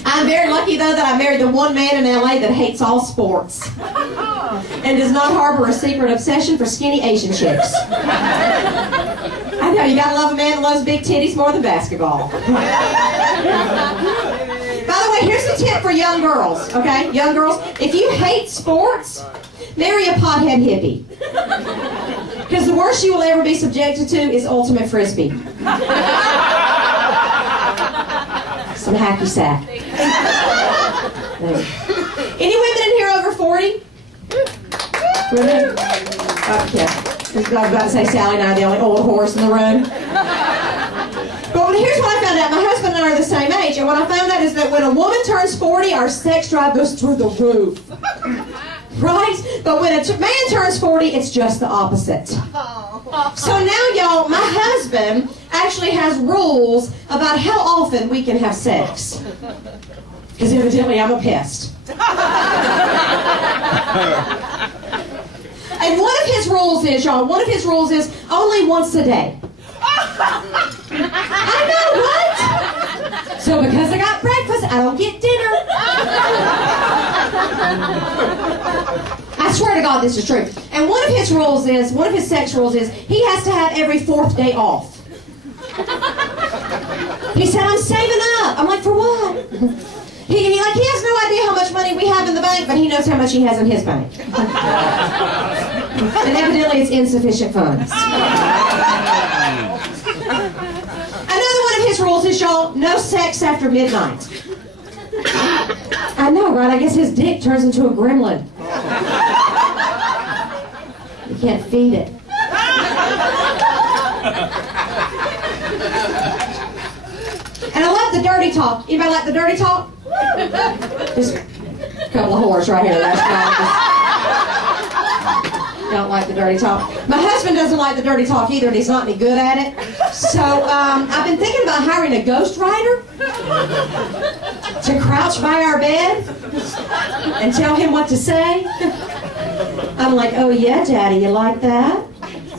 I'm very lucky, though, that I married the one man in L.A. that hates all sports and does not harbor a secret obsession for skinny Asian chicks. I know, you gotta love a man that loves big titties more than basketball. By the way, here's a tip for young girls, okay? Young girls, if you hate sports, marry a pothead hippie. Because the worst you will ever be subjected to is ultimate frisbee. Some hacky sack. Any women in here over 40? Women? Okay. I was about to say Sally and I are the only old horse in the room. But here's what I found out. My husband and I are the same age, and what I found out is that when a woman turns 40, our sex drive goes through the roof. Right? But when a man turns 40, it's just the opposite. So now, y'all, my husband actually has rules about how often we can have sex. Because evidently I'm a pest. And one of his rules is, y'all, only once a day. I know, right? So because I got breakfast, I don't get dinner. I swear to God this is true. And one of his sex rules is, he has to have every 4th day off. He said, I'm saving up. I'm like, for what? He has no idea how much money we have in the bank, but he knows how much he has in his bank. And evidently it's insufficient funds. Another one of his rules is, y'all, no sex after midnight. I know, right? I guess his dick turns into a gremlin. You can't feed it. And I love the dirty talk. Anybody like the dirty talk? Just a couple of whores right here. That's don't like the dirty talk. My husband doesn't like the dirty talk either, and he's not any good at it. So I've been thinking about hiring a ghostwriter to crouch by our bed and tell him what to say. I'm like, oh yeah, Daddy, you like that?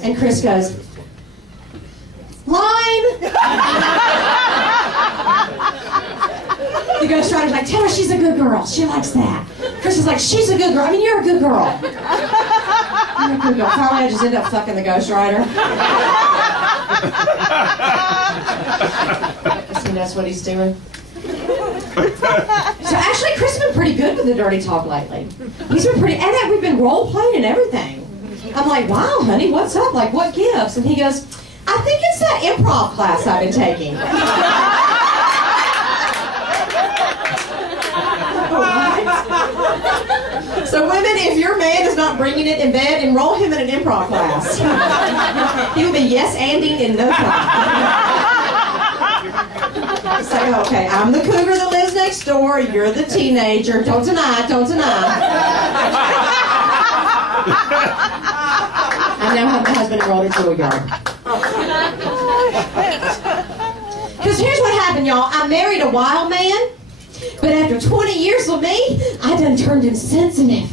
And Chris goes, line! The ghostwriter's like, tell her she's a good girl. She likes that. Chris is like, she's a good girl. I mean, you're a good girl. You're a good girl. Finally, I just end up fucking the ghostwriter. He knows what he's doing. So actually, Chris has been pretty good with the dirty talk lately. He's been pretty, and we've been role playing and everything. I'm like, wow, honey, what's up? Like, what gives? And he goes, I think it's that improv class I've been taking. So women, if your man is not bringing it in bed, enroll him in an improv class. He will be yes-anding in no time. Say, okay, I'm the cougar that lives next door, you're the teenager. Don't deny, don't deny. I now have my husband enrolled into a yard. Because here's what happened, y'all. I married a wild man. But after 20 years with me, I done turned him sensitive.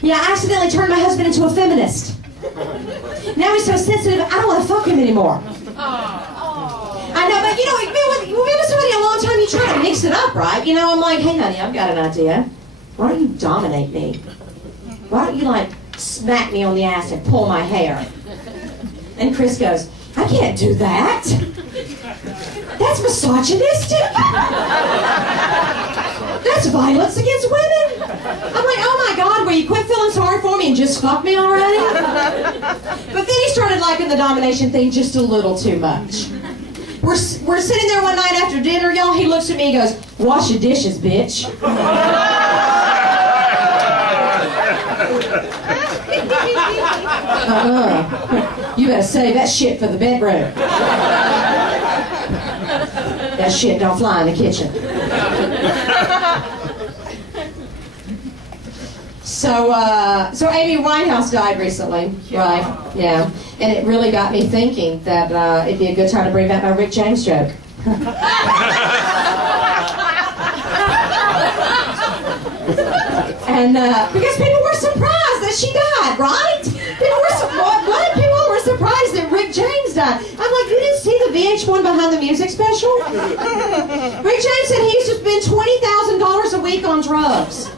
Yeah, I accidentally turned my husband into a feminist. Now he's so sensitive, I don't want to fuck him anymore. I know, but you know, you've been with somebody a long time, you try to mix it up, right? You know, I'm like, hey honey, I've got an idea. Why don't you dominate me? Why don't you like smack me on the ass and pull my hair? And Chris goes, I can't do that. That's misogynistic. That's violence against women. I'm like, oh my God, will you quit feeling sorry for me and just fuck me already? But then he started liking the domination thing just a little too much. We're sitting there one night after dinner, y'all. He looks at me and goes, wash your dishes, bitch. You better save that shit for the bedroom. That shit don't fly in the kitchen. So Amy Winehouse died recently, right? Yeah. And it really got me thinking that it'd be a good time to bring back my Rick James joke. And because people were surprised that she died, right? People were surprised that Rick James died. I'm like, you didn't see the VH1 Behind the Music special? Rick James said he used to spend $20,000 a week on drugs.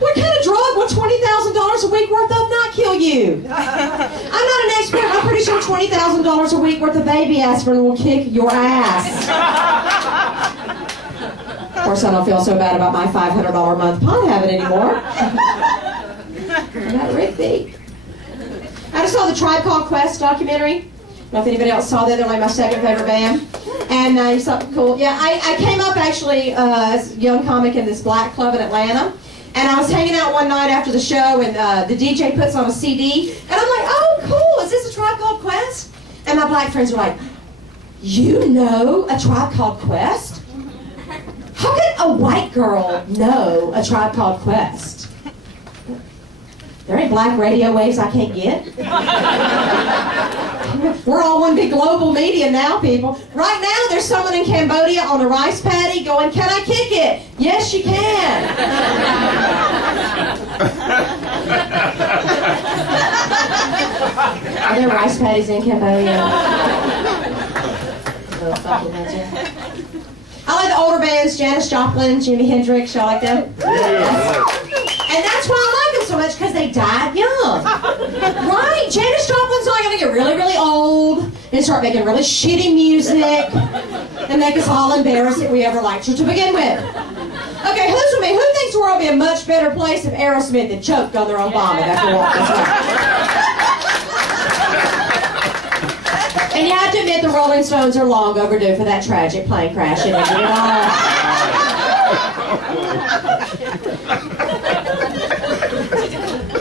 What kind of drug will $20,000 a week worth of not kill you? I'm not an expert. I'm pretty sure $20,000 a week worth of baby aspirin will kick your ass. Of course, I don't feel so bad about my $500 a month pot habit anymore. Not Rick B. I just saw the Tribe Called Quest documentary. I don't know if anybody else saw that. They're like my second favorite band. And something cool. Yeah, I came up actually as a young comic in this black club in Atlanta. And I was hanging out one night after the show, and the DJ puts on a CD. And I'm like, oh, cool. Is this a Tribe Called Quest? And my black friends were like, you know a Tribe Called Quest? How could a white girl know a Tribe Called Quest? There ain't black radio waves I can't get. We're all one big global media now, people. Right now, there's someone in Cambodia on a rice paddy going, can I kick it? Yes, you can. Are there rice paddies in Cambodia? Little fucking legend. I like the older bands, Janis Joplin, Jimi Hendrix. Y'all like them? Yeah. And that's why I like them so much, because they died young. Right? Janis Joplin's not going to get really, really old and start making really shitty music and make us all embarrassed that we ever liked her to begin with. Okay, who's with me? Who thinks the world would be a much better place if Aerosmith had choked on their own vomit after walking this way? And you have to admit the Rolling Stones are long overdue for that tragic plane crash. And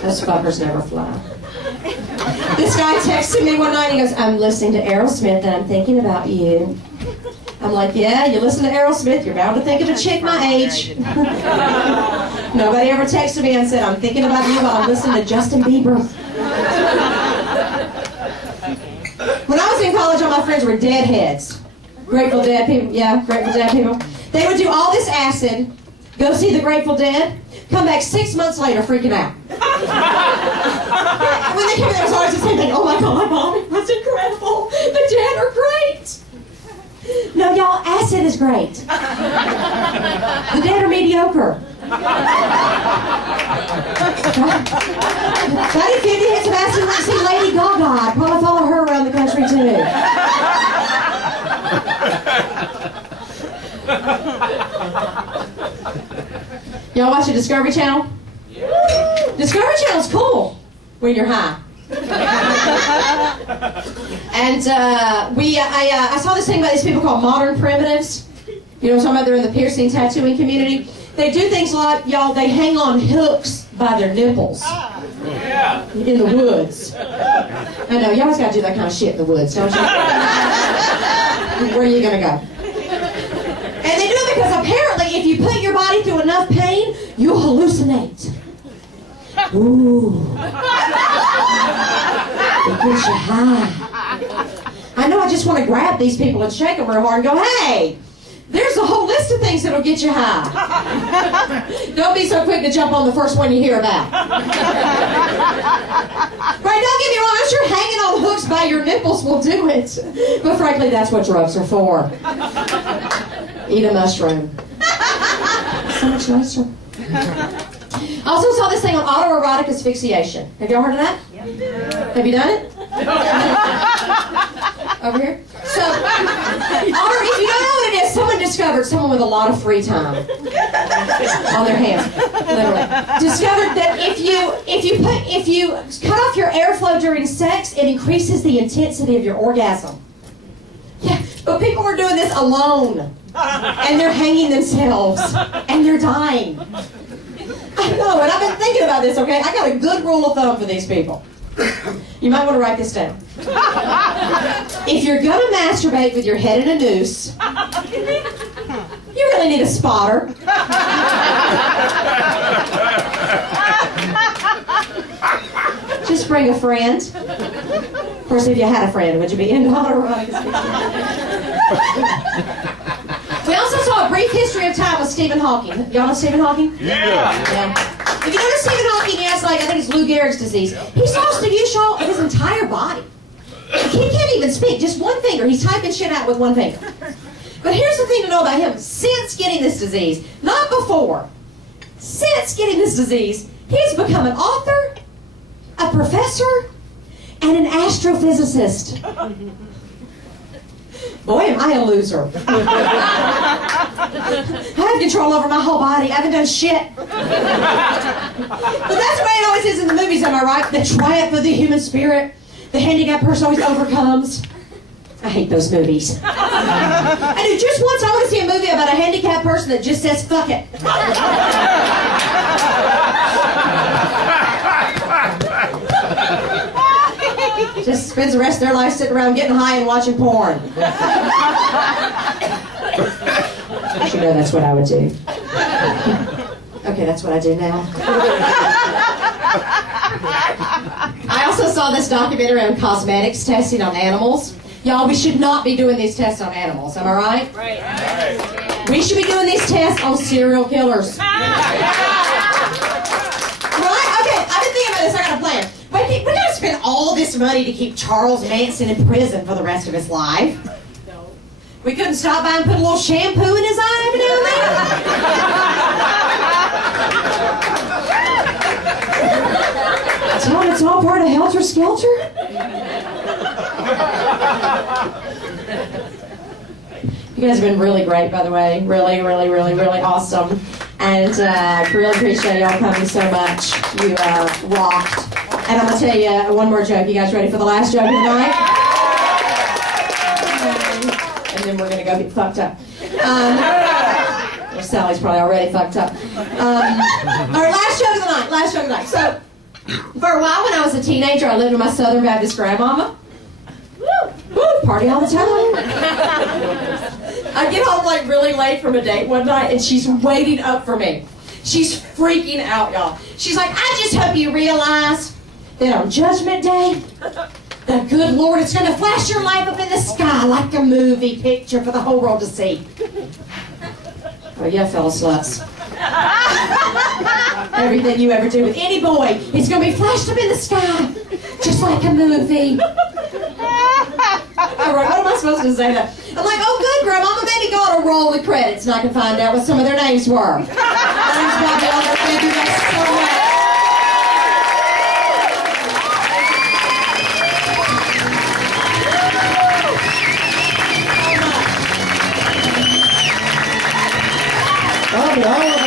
those fuckers never fly. This guy texted me one night. He goes, "I'm listening to Aerosmith and I'm thinking about you." I'm like, "Yeah, you listen to Aerosmith, you're bound to think of a chick my age." Nobody ever texted me and said, "I'm thinking about you while I'm listening to Justin Bieber." When I was in college, all my friends were deadheads. Grateful Dead people, yeah, Grateful Dead people. They would do all this acid, go see the Grateful Dead, come back 6 months later freaking out. When they came in, I was always the same thing. "Oh my God, Bobbie, that's incredible. The Dead are great." No, y'all, acid is great. The Dead are mediocre. 50 hits of acid, let's see Lady Gaga. I'd probably follow her around the country too. Y'all watch the Discovery Channel? Discovery Channel's cool when you're high. And I saw this thing about these people called modern primitives. You know what I'm talking about? They're in the piercing tattooing community. They do things like, y'all, they hang on hooks by their nipples in the woods. I know, you always got to do that kind of shit in the woods, don't you? Where are you going to go? And they do it because apparently if you put your body through enough pain, you'll hallucinate. Ooh. It gets you high. I know, I just want to grab these people and shake them real hard and go, "Hey, there's a whole list of things that'll get you high." Don't be so quick to jump on the first one you hear about. Right, don't get me wrong, I'm sure hanging on hooks by your nipples will do it. But frankly, that's what drugs are for. Eat a mushroom. So much nicer. I also saw this thing on autoerotic asphyxiation. Have y'all heard of that? Yep. Have you done it? Over here? So, if you don't know what it is, someone discovered, someone with a lot of free time on their hands, literally, discovered that if you cut off your airflow during sex, it increases the intensity of your orgasm. Yeah, but people were doing this alone, and they're hanging themselves, and they're dying. I know, and I've been thinking about this, okay? I got a good rule of thumb for these people. You might want to write this down. If you're going to masturbate with your head in a noose, you really need a spotter. Just bring a friend. Of course, if you had a friend, would you be into autoerotic asphyxiation? We also saw A Brief History of Time with Stephen Hawking. Y'all know Stephen Hawking? Yeah. If you know Stephen Hawking, he has, like, I think it's Lou Gehrig's disease. He's lost a use of his entire body. He can't even speak, just one finger. He's typing shit out with one finger. But here's the thing to know about him. Since getting this disease, not before, since getting this disease, he's become an author, a professor, and an astrophysicist. Boy, am I a loser. I have control over my whole body. I haven't done shit. But that's the way it always is in the movies, am I right? The triumph of the human spirit. The handicapped person always overcomes. I hate those movies. I do. Just once I want to see a movie about a handicapped person that just says, "Fuck it." Just spends the rest of their life sitting around getting high and watching porn. You know that's what I would do. Okay, that's what I do now. I also saw this documentary on cosmetics testing on animals. Y'all, we should not be doing these tests on animals, am I right? Right. We should be doing these tests on serial killers. Right? Okay, I've been thinking about this. I got a plan. We gotta spend all this money to keep Charles Manson in prison for the rest of his life. No. We couldn't stop by and put a little shampoo in his eye every now and then? Helter Skelter? You guys have been really great, by the way. Really, really, really, really awesome. And I really appreciate y'all coming so much. You rocked. And I'm going to tell you one more joke. You guys ready for the last joke of the night? And then we're going to go get fucked up. Well, Sally's probably already fucked up. All right, last joke of the night. Last joke of the night. So, for a while when I was a teenager, I lived with my Southern Baptist grandmama. Woo, party all the time. I get home like really late from a date one night, and she's waiting up for me. She's freaking out, y'all. She's like, I just hope you realize that on Judgment Day, the good Lord is going to flash your life up in the sky like a movie picture for the whole world to see. Oh, yeah, fellow sluts. Everything you ever do with any boy is going to be flashed up in the sky, just like a movie. All right, what am I supposed to say that? I'm like, oh, good, Grandma, maybe go on a roll of credits and I can find out what some of their names were. My name's Bobbie. Thank you guys so much. Bobbie, all of